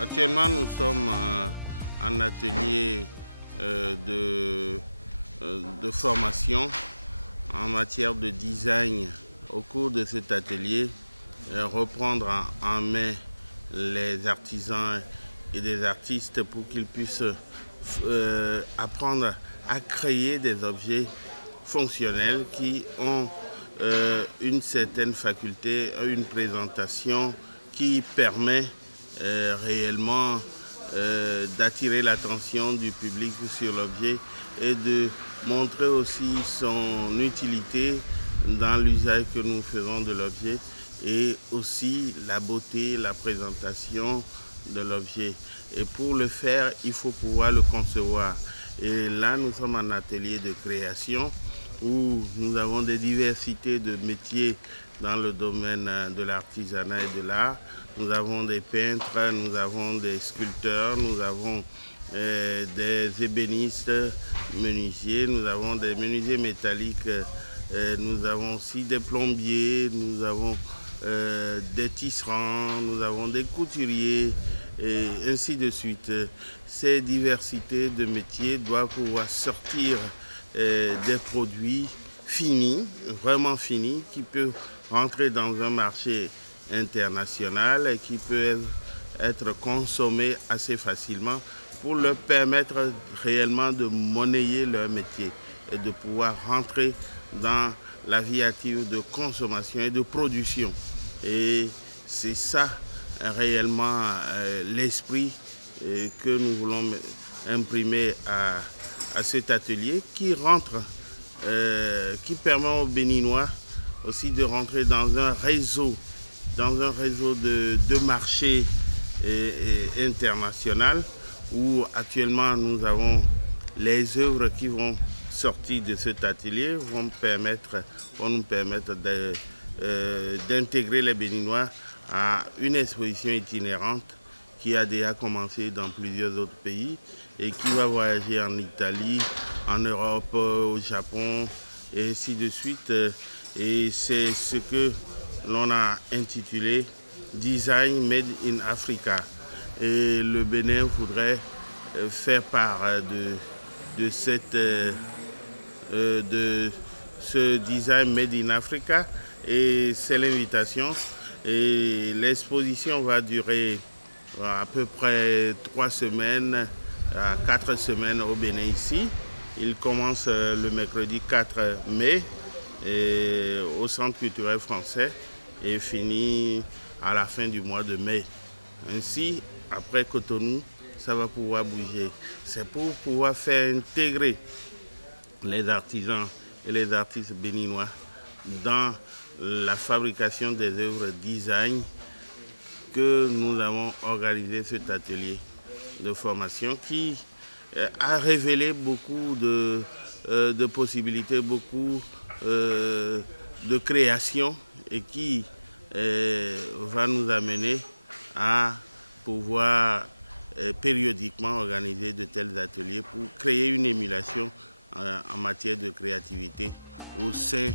Actuellement, nous sommes en atelier de formation en matière de design. Au cours de cet atelier, reprendre en main les artisans et des artistes pour qu'ils puissent apprendre à créer des objets fonctionnels qui ont une certaine faculté, une présentation qui permet réellement d'attirer l'attention du public sur l'objet et de montrer aussi son utilité dans l'usage que nous faisons de l'objet et aussi la beauté, la présentation de l'objet. Et pour le faire, il faut pouvoir le concevoir. Et là, nous sommes en atelier de création où nous avons des diversités de métiers dans le domaine de l'artisanat et de l'art. Nous avons des peintres, nous avons des sculpteurs, nous avons des ébénistes, menuisiers, nous avons des menuisiers métalliques, nous avons aussi des plombiers, nous avons des tisserands, nous avons des couturiers et ainsi de suite. Ces diversités de métiers doivent pouvoir sortir des produits finis, vraiment finis, qui peuvent rentrer dans un marché international et qui peut être consommé assez facilement pour leur permettre réellement de monnayer leur métier et de pouvoir rentrer dans la vie active de consommation et de production. Et c'est ça réellement l'esprit que nous voulons imprimer à cet atelier qui rentre, qui permet aux Béninois aussi de rentrer dans un réseau de marché international où actuellement nous avons les œuvres qui vont sortir de cet atelier vont nous permettre d'intégrer les Béninois à une exposition itinérante qui a déjà commencé dans plusieurs autres pays et qui va voyager en Italie, en Europe, au Japon et ainsi de suite. Et c'est ce que l'on a intitulé Design Made in Africa. Et le Bénin voudrait faire part de ce Design Made in Africa et c'est l'invitation. Et l'exposition va durer à peu près 3 semaines à 4 semaines au Bénin ici. Il commence le mercredi 4 mai au Centre culturel français et finit à la fin du mois de mai. Ainsi, après Cotonou, ça va pouvoir bouger. C'est pour pouvoir faire intégrer les artisans et les artistes béninois dans la fabrication des œuvres design que nous avons organisé cet atelier de formation qui a révélé beaucoup de possibilités, beaucoup de création et qui va nous amener à pouvoir périodiquement organiser de tels ateliers pour créer une émulation en matière de créativité au sein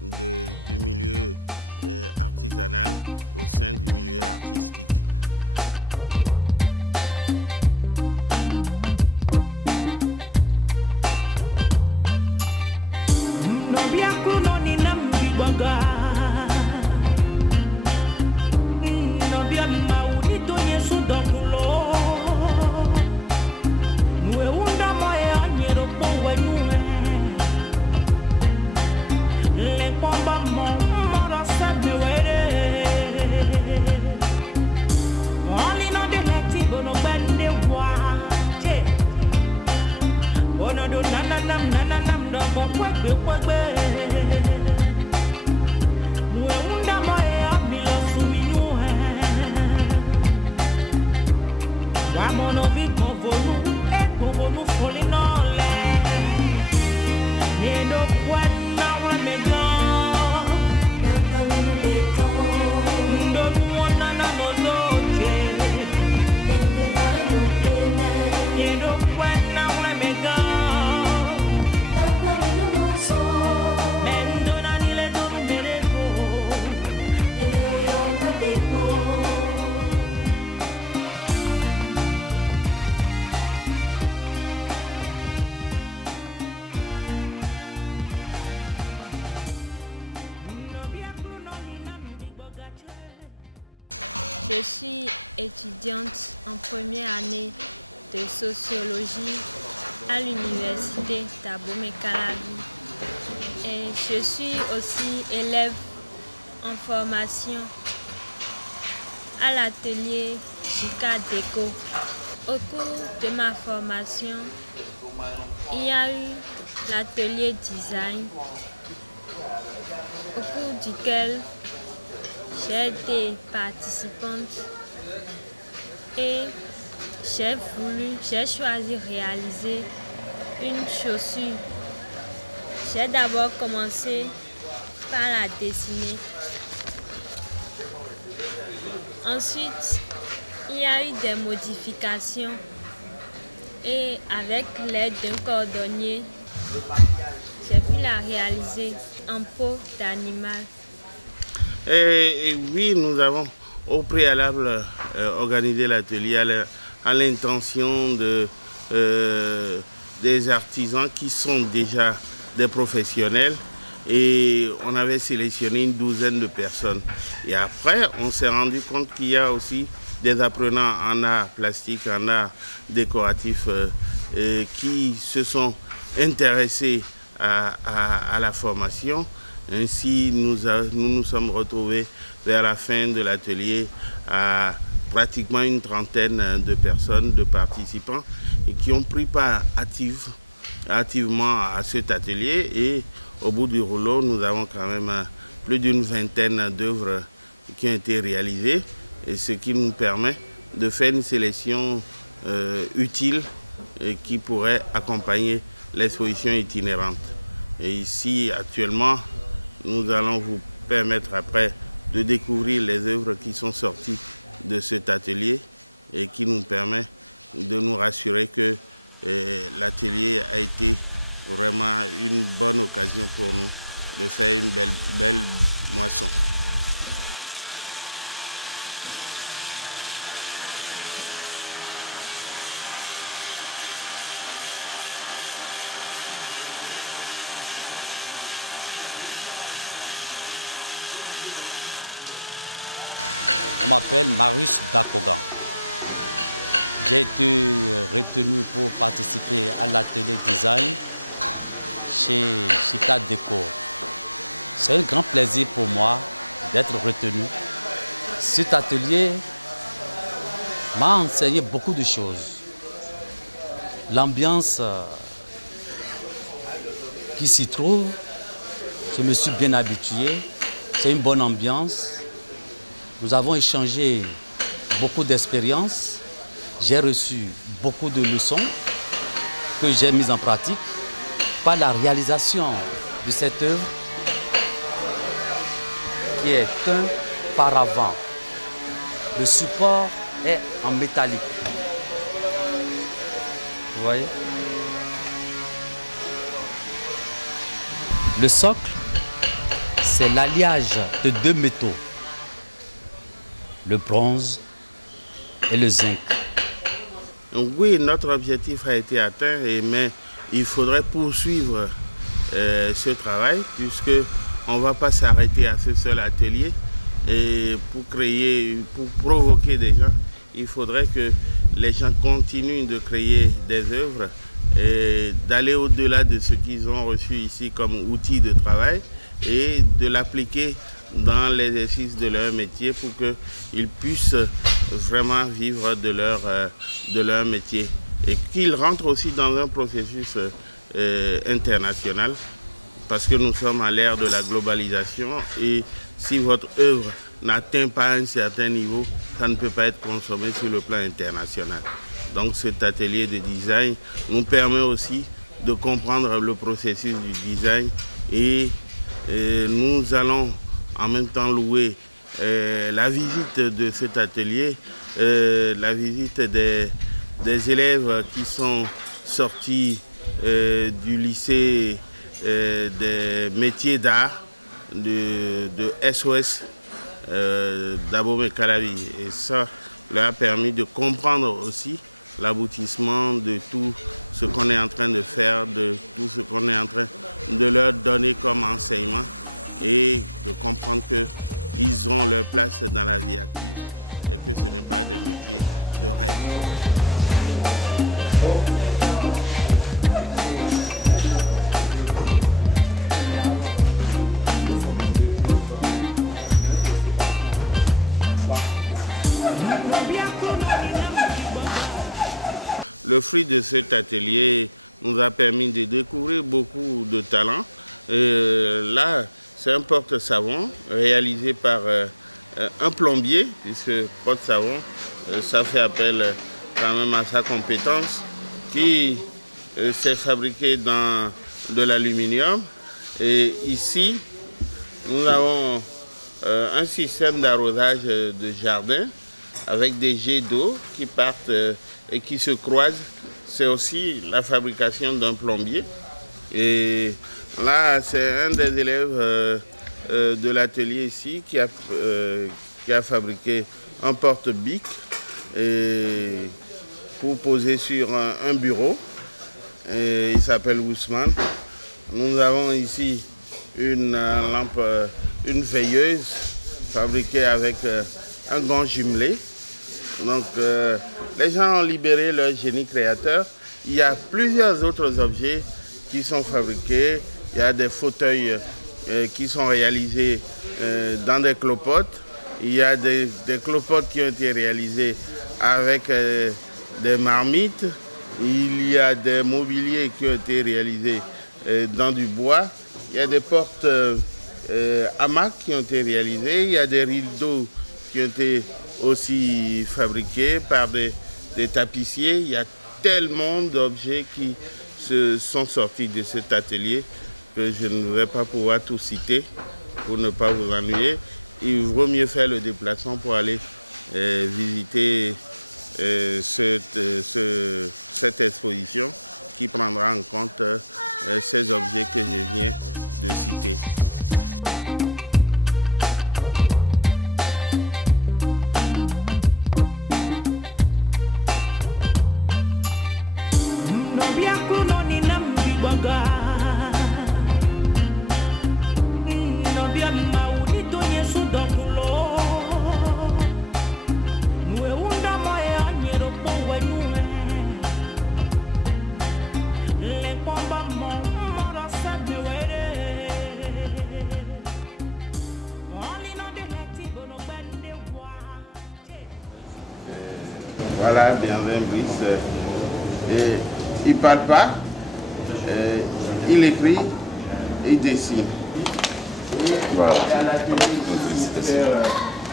du milieu artisanal, au sein du milieu artistique. Je suis étudiante en première année de sociologie à l'université d'Abomey-Calavi. Et je suis aussi élève en formation à l'atelier JICA Déco. Au cours de ma formation, il y a eu l'atelier design, au cours duquel j'ai été participante et j'ai choisi de réaliser une chaussure. J'ai d'abord commencé par la dessiner. Ensuite, il y a eu des modifications et avec l'aide d'un cordonnier, j'ai pu la réaliser en peau d'animal. Et oui, nous avons au préalable organisé l'atelier à l'intention des artisans qui sont déjà des professionnels, et on avait sélectionné une douzaine de personnes. Et après, on s'est rendu compte qu'il y a aussi des apprenants en art plastique, en art décoratif qui se sont intéressés à la formation. Ainsi, nous nous sommes retrouvés vers la fin de l'atelier à pratiquement une trentaine de personnes, de participants, et qui ont pris part activement à cet atelier. Et au bout du rouleau, nous avons quand même plus d'une vingtaine d'œuvres qui ont été réalisées, et ce qui nous permet de faire une sélection utile et qui pourrait accompagner l'exposition itinérante. Et ici, actuellement, nous allons vous permettre après de découvrir les œuvres qui sont sorties de cet atelier et qui nous permet de nous rassurer que l'atelier a été vraiment une bonne occasion pour nous de faire une belle moisson. On m'appelle Marius Dakogan. J'ai été retenu pour participer à l'atelier design chez JICA Déco. C'est un grand plaisir pour moi d'être retenu. Cet atelier m'a enseigné beaucoup de choses. L'ambiance qui s'y trouve, je me suis bien habitué. C'est une bonne ambiance. Nous avons échangé beaucoup d'expériences. J'ai reçu beaucoup de leçons que j'ai mises en pratique par la réalisation de cette œuvre qui est un paravent. Le support est en métallique. Vous voyez? Le socle, c'est l'alliage de deux métaux, le bronze et le zinc. Oui, notre objectif a été atteint, mais il faudrait poursuivre ce travail, puisque on ne va pas s'arrêter à ce seul atelier. Et pour provoquer des gens, il faudrait que les gens continuent de créer des œuvres et d'aller au-delà de ce qu'ils ont reçu ici comme outil de travail et de l'appliquer dans l'exercice de leur métier pour qu'ils puissent vraiment vivre de leur métier et qu'ils rentrent aussi dans un processus international, parce que nous sommes à l'ère de la globalisation et si votre œuvre n'atteint pas un certain niveau, ça ne peut pas être consommé sur le plan international. Donc cet atelier de design nous permet aussi de comprendre le processus du design et nous allons en même temps louer la visite de cet atelier, la visite des élèves qui sont sortis du lycée des métiers d'art de SOS d'Abomey-Calavi. Et ça leur a permis de comprendre aussi l'aboutissement de tout ce qu'on est en train de faire, de tout ce qu'on est en train de leur donner comme enseignement et de comprendre qu'ils ont leur place dans la vie active. et que ce n'est pas des métiers de rêve. Le fruit de cet atelier nous a permis de découvrir beaucoup de talents. Là, c'est un porte-savon réalisé par un plombier, puisque porte-savon, ça fait appel quand même à sa compétence, qui s'est fabriqué dans de l'aluminium. Et ici, nous avons un système d'arrosage de jardin avec des jets d'eau qui partent et qui se croisent. C'est aussi la fabrication d'un plombier. Et là, c'est un des élèves de l'atelier ici qui a fabriqué un porte-bic pour poser sur un bureau. Et il s'appelle Ousmane. Nous avons ici une lampe, une veilleuse fabriquée avec un gant jumelé. Donc les gens ont libéré leur génie créateur. Il y a plusieurs autres objets qui sont fabriqués. Il y a des fauteuils qui sont réalisés dans des clopotes. Il y a des clopotes qui ont été réalisées avec des marmites. Il y a des mobiliers qui ont été réalisés dans du bois. Il y a des portes hamacs qui ont été réalisées. Il y a des rideaux qui ont été aussi fabriqués par des tapissiers. Il y a tellement d'objets qui se sont sortis de cet atelier que je ne vais pas pouvoir tout citer pour ne pas vous ennuyer. Il vaut mieux faire le déplacement pour aller visiter cette exposition qui prendra en compte ces objets que je viens de citer. Voilà, Bienvenu Brice. Il ne parle pas, il écrit, il dessine. Voilà. À l'atelier, il fait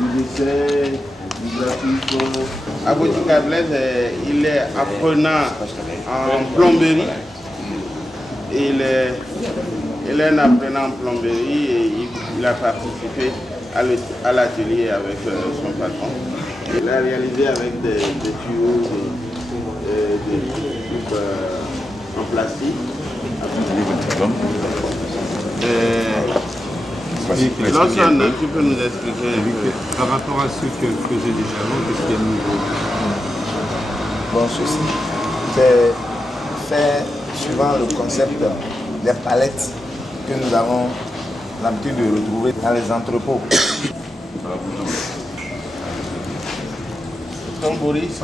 du dessin, du graphisme. À Botica Blaise, il est apprenant en plomberie. Il est un apprenant en plomberie et il a participé à l'atelier avec son patron. Il a réalisé avec des tuyaux, des tubes en plastique. Lawson, tu peux nous expliquer un peu. Par rapport à ce que faisait déjà avant, qu'est-ce qu'il y a de nouveau? Bon, ceci, c'est fait suivant le concept des palettes que nous avons l'habitude de retrouver dans les entrepôts. Comme Boris,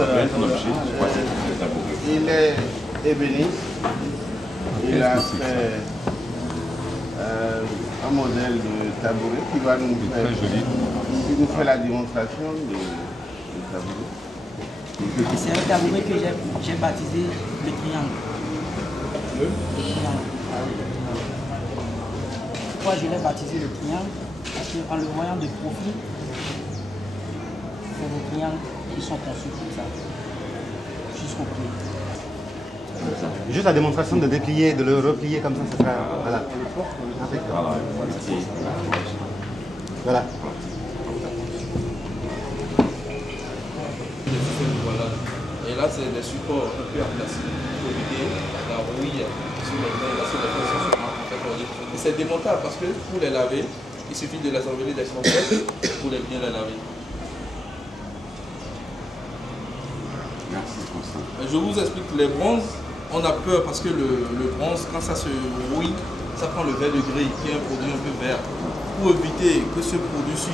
il est ébéniste. Il a fait un modèle de tabouret qui va nous faire, qui nous fait la démonstration du tabouret. C'est un tabouret que j'ai baptisé le triangle. Le triangle. Pourquoi je l'ai baptisé le triangle? Parce qu'en le voyant de profil, c'est le triangle qui sont conçus comme ça, jusqu'au pied. Juste la démonstration de déplier, de le replier comme ça, c'est ça. Voilà. Voilà. Voilà. Et là, c'est des supports un peu en plastique pour éviter la rouille sur les mains. Là, c'est des façons. Et c'est démontable parce que pour les laver, il suffit de les enlever d'essentiel pour les bien les laver. Je vous explique les bronzes. On a peur parce que le bronze, quand ça se rouille, ça prend le vert de gris, qui est un produit un peu vert. Pour éviter que ce produit sur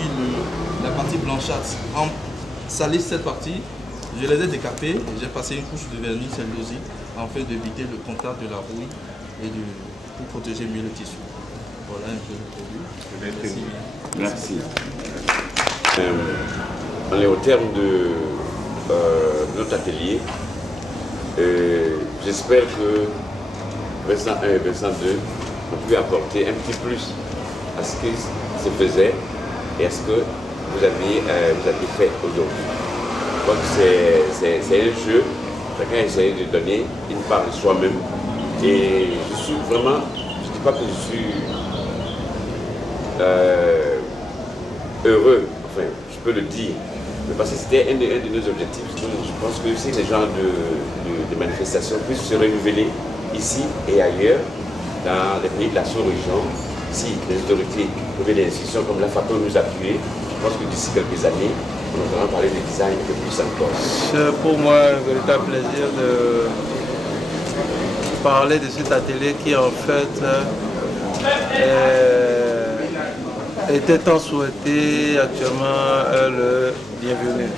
la partie blanchâtre salir cette partie. Je les ai décapés, j'ai passé une couche de vernis cellulosique afin d'éviter le contact de la rouille et pour protéger mieux le tissu. Voilà un peu le produit. Merci. On est au terme de notre atelier. J'espère que Vincent 1 et Vincent 2 ont pu apporter un petit plus à ce qui se faisait et à ce que vous avez fait aujourd'hui. Donc c'est un jeu, chacun essaie de donner une part de soi-même. Et je suis vraiment, je ne dis pas que je suis heureux, enfin je peux le dire, mais parce que c'était un de nos objectifs. Je pense que si les genres de manifestations puissent se renouveler ici et ailleurs, dans les pays de la sous-région, si les autorités pouvaient des institutions comme la FACO nous appuyer, je pense que d'ici quelques années, on entendra parler de design un peu plus encore. C'est pour moi un véritable plaisir de parler de cet atelier qui en fait était tant souhaité, actuellement le bienvenu.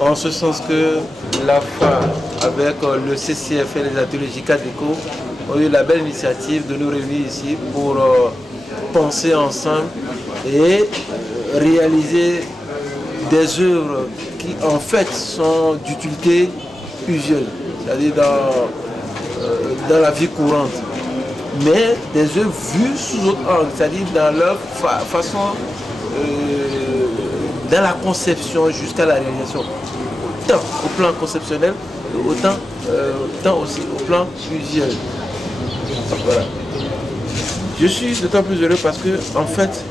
En ce sens que l'AFA, avec le CCF et les ateliers JICA-DECO, ont eu la belle initiative de nous réunir ici pour penser ensemble et réaliser des œuvres qui en fait sont d'utilité usuelle, c'est-à-dire dans la vie courante, mais des œuvres vues sous autre angle, c'est-à-dire dans leur façon, dans la conception jusqu'à la réalisation, tant au plan conceptionnel, autant aussi au plan visuel. Voilà. Je suis d'autant plus heureux parce que, en fait,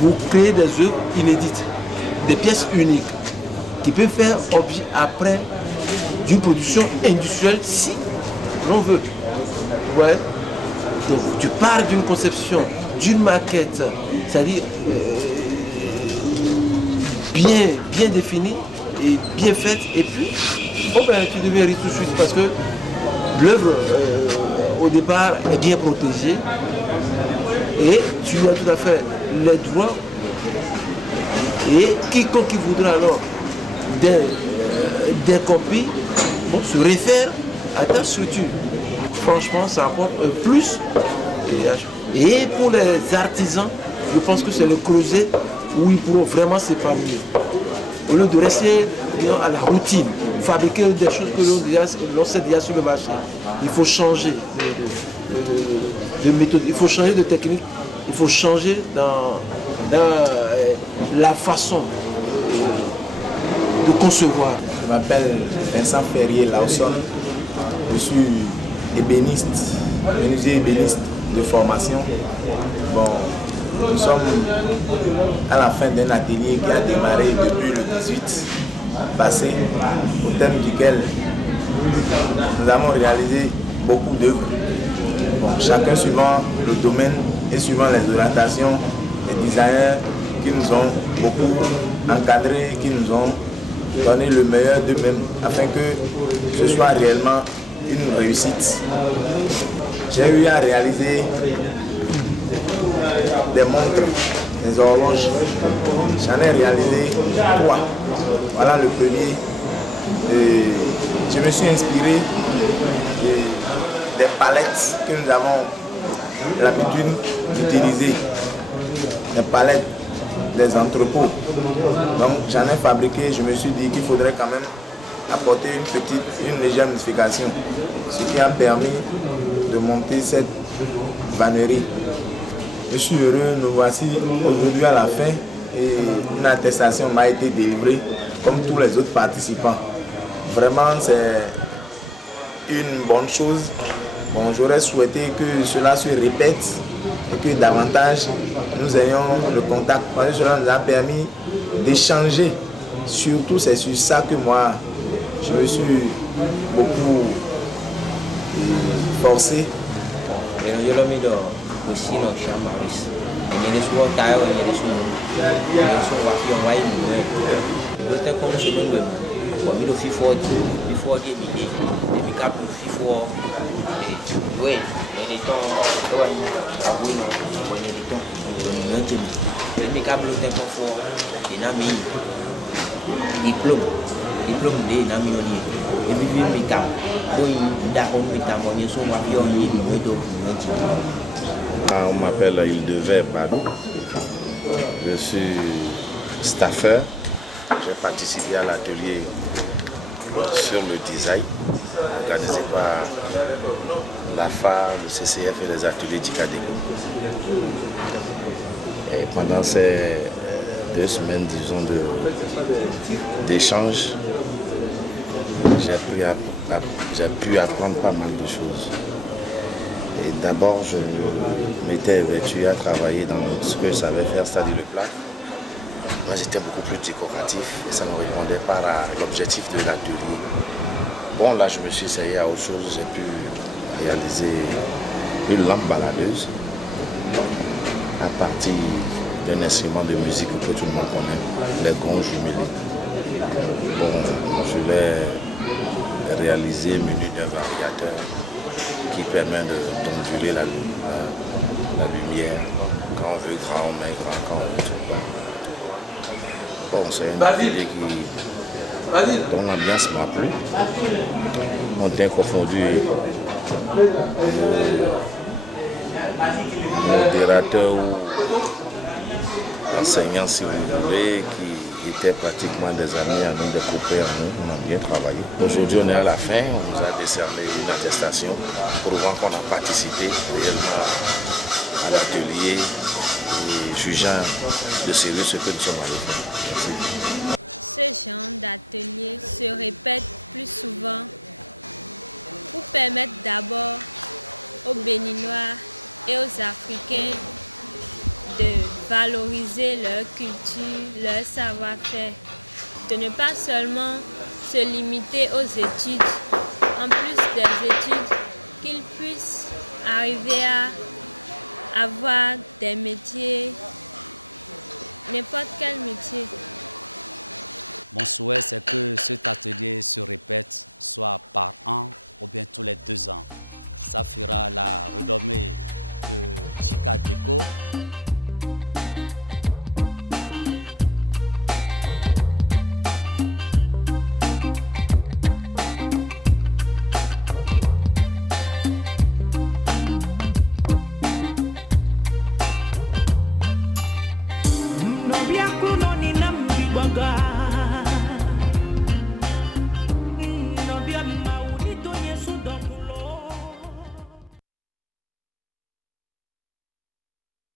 vous créez des œuvres inédites, des pièces uniques, qui peuvent faire objet après d'une production industrielle si l'on veut. Ouais. Donc tu pars d'une conception, d'une maquette, c'est-à-dire bien définie et bien faite, et puis tu deviens riche tout de suite parce que l'œuvre au départ est bien protégée et tu as tout à fait les droits, et quiconque qui voudra alors des copies se réfère à ta structure. Franchement, ça apporte un plus. Et pour les artisans, je pense que c'est le creuset où ils pourront vraiment s'épanouir. Au lieu de rester à la routine, fabriquer des choses que l'on sait déjà sur le marché, il faut changer de méthode, il faut changer de technique, il faut changer dans la façon de concevoir. Je m'appelle Vincent Ferrier Lawson, je suis ébéniste, menuisier ébéniste de formation. Bon, nous sommes à la fin d'un atelier qui a démarré depuis le 18 passé, au terme duquel nous avons réalisé beaucoup d'œuvres. Bon, chacun suivant le domaine et suivant les orientations des designers qui nous ont beaucoup encadrés, qui nous ont donné le meilleur d'eux-mêmes afin que ce soit réellement une réussite. J'ai eu à réaliser des montres, des horloges. J'en ai réalisé 3. Voilà le premier. Et je me suis inspiré des palettes que nous avons l'habitude d'utiliser. Des palettes des entrepôts. Donc j'en ai fabriqué, je me suis dit qu'il faudrait quand même apporter une légère modification, ce qui a permis de monter cette vannerie. Je suis heureux, nous voici aujourd'hui à la fin et une attestation m'a été délivrée comme tous les autres participants. Vraiment c'est une bonne chose. Bon, j'aurais souhaité que cela se répète et que davantage nous ayons le contact, parce que cela nous a permis d'échanger. Surtout c'est sur ça que moi je me suis beaucoup forcé. diplôme de Namioni. Et puis, on m'appelle Ildevert Badou. Je suis staffeur. J'ai participé à l'atelier sur le design organisé par l'AFA, le CCF et les ateliers d'ICADECO. Et pendant ces 2 semaines, disons, d'échange, j'ai pu apprendre pas mal de choses. Et d'abord, je m'étais vêtu à travailler dans ce que je savais faire, c'est-à-dire le plat. Moi, j'étais beaucoup plus décoratif et ça ne répondait pas à l'objectif de l'atelier. Bon, là, je me suis essayé à autre chose. J'ai pu réaliser une lampe baladeuse à partir d'un instrument de musique que tout le monde connaît, les gongs jumelés. Bon, je l'ai réalisé muni d'un variateur qui permet d'onduler la lumière. Quand on veut grand, on met grand, quand on veut tout bas. Bon, c'est un atelier dont l'ambiance m'a plu. On a confondu modérateur ou enseignant, si vous voulez, qui étaient pratiquement des amis à nous, des copains à nous. On a bien travaillé. Aujourd'hui, on est à la fin. On nous a décerné une attestation prouvant qu'on a participé réellement à l'atelier et jugeant de sérieux ce que nous sommes allés faire. Merci. Ce genre d'atelier se répète plus souvent pour permettre d'abord aux Béninois et aux Africains de valoriser leur culture, leur savoir-faire, de ne pas seulement se limiter aux études, en plus des études, qu'ils puissent arriver à avoir des métiers, n'importe quel métier. Mon souhait, c'est que cet atelier se répète soit par an ou bien tous les 2 ans. Ça fera la renommée de Chika Deco.